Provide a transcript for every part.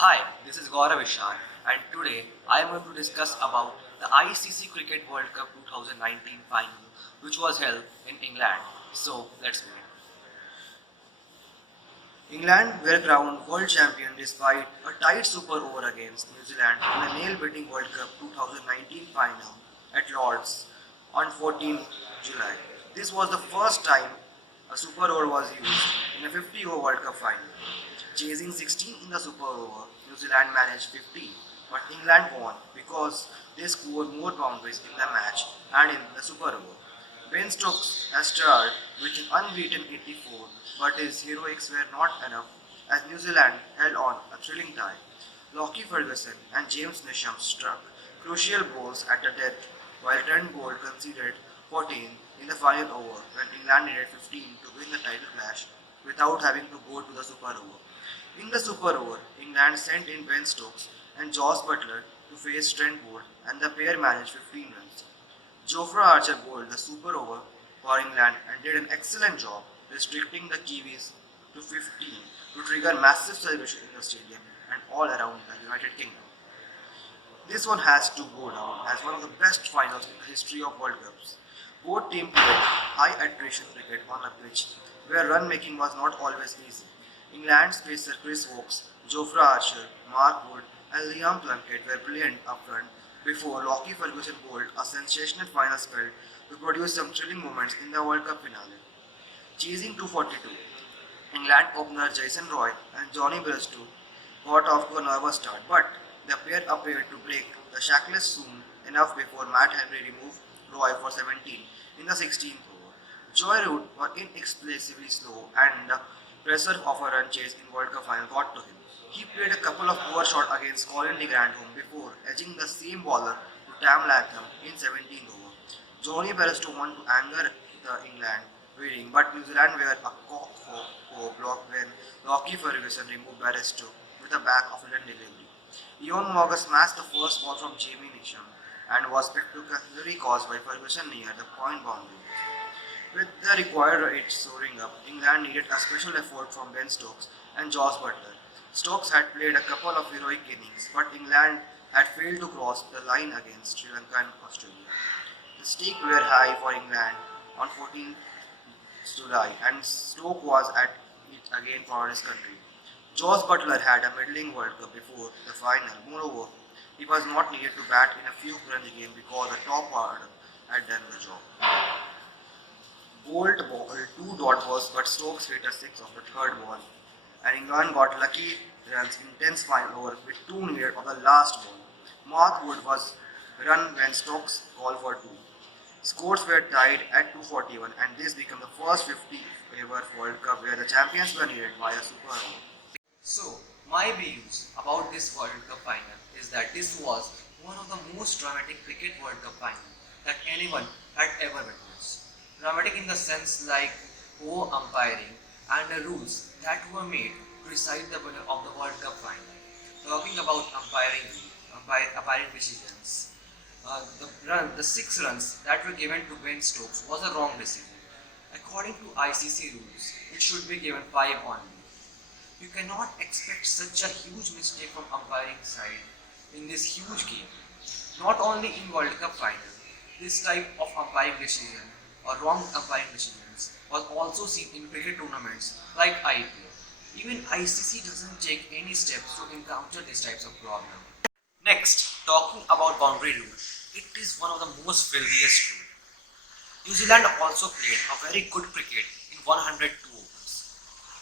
Hi, this is Gaurav Ishan, and today I am going to discuss about the ICC Cricket World Cup 2019 final, which was held in England. So let's begin. England were crowned world champion despite a tight super over against New Zealand in the nail-biting World Cup 2019 final at Lord's on 14 July. This was the first time a super over was used in a 50-over World Cup final. Chasing 16 in the super over, New Zealand managed 15, but England won because they scored more boundaries in the match and in the super over. Ben Stokes has starred with an unbeaten 84, but his heroics were not enough as New Zealand held on a thrilling tie. Lockie Ferguson and James Neesham struck crucial balls at the death, while Trent Boult conceded 14 in the final over when England needed 15 to win the title clash without having to go to the super over. In the super over, England sent in Ben Stokes and Josh Buttler to face Trent Boult, and the pair managed 15 runs. Jofra Archer bowled the super over for England and did an excellent job restricting the Kiwis to 15 to trigger massive celebration in the stadium and all around the United Kingdom. This one has to go down as one of the best finals in the history of World Cups. Both teams played high attrition cricket on a pitch where run making was not always easy. England's pacer Chris Woakes, Jofra Archer, Mark Wood and Liam Plunkett were brilliant up front before Lockie Ferguson bowled a sensational final spell to produce some thrilling moments in the World Cup finale. Chasing 242, England opener Jason Roy and Johnny Bairstow got off to a nervous start, but the pair appeared to break the shackless soon enough before Matt Henry removed Roy for 17 in the 16th over. Joy Root was inexplicably slow and the pressure of a run chase in World Cup final got to him. He played a couple of poor shots against Colin de Grandhomme before edging the same bowler to Tam Latham in 17th over. Johnny Bairstow wanted to anger the England waiting, but New Zealand were a cock block when Lockie Ferguson removed Bairstow with a back of London delivery. Ian Morgan smashed the first ball from Jamie Neesham and was spectacularly caused by Ferguson near the point boundary. With the required rate soaring up, England needed a special effort from Ben Stokes and Josh Buttler. Stokes had played a couple of heroic innings, but England had failed to cross the line against Sri Lanka and Australia. The stakes were high for England on 14 July, and Stokes was at it again for his country. Josh Buttler had a middling World Cup before the final. Moreover, he was not needed to bat in a few runs game because the top order had done the job. Boult bowled 2 dot balls, but Stokes hit a 6 of the third ball, and England got lucky runs in 10th final over with 2 needed on the last ball. Mark Wood was run when Stokes called for 2. Scores were tied at 241, and this became the first 50 ever World Cup where the champions were needed by a super over. So, my views about this World Cup final is that this was one of the most dramatic cricket World Cup final that anyone had ever witnessed. Dramatic in the sense like poor umpiring and the rules that were made to decide the winner of the World Cup final. Talking about umpiring decisions, the 6 runs that were given to Ben Stokes was a wrong decision. According to ICC rules, it should be given 5 only. You cannot expect such a huge mistake from umpiring side in this huge game. Not only in World Cup final, this type of umpiring decision or wrong umpiring decisions was also seen in cricket tournaments like IPL. Even ICC doesn't take any steps to encounter these types of problems. Next, talking about boundary rule, it is one of the most filthiest rules. New Zealand also played a very good cricket in 102 overs.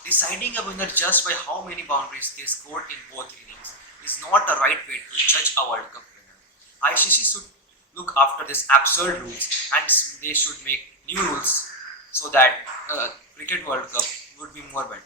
Deciding a winner just by how many boundaries they scored in both innings is not the right way to judge a World Cup winner. ICC should look after this absurd rules and they should make new rules so that Cricket World Cup would be more better.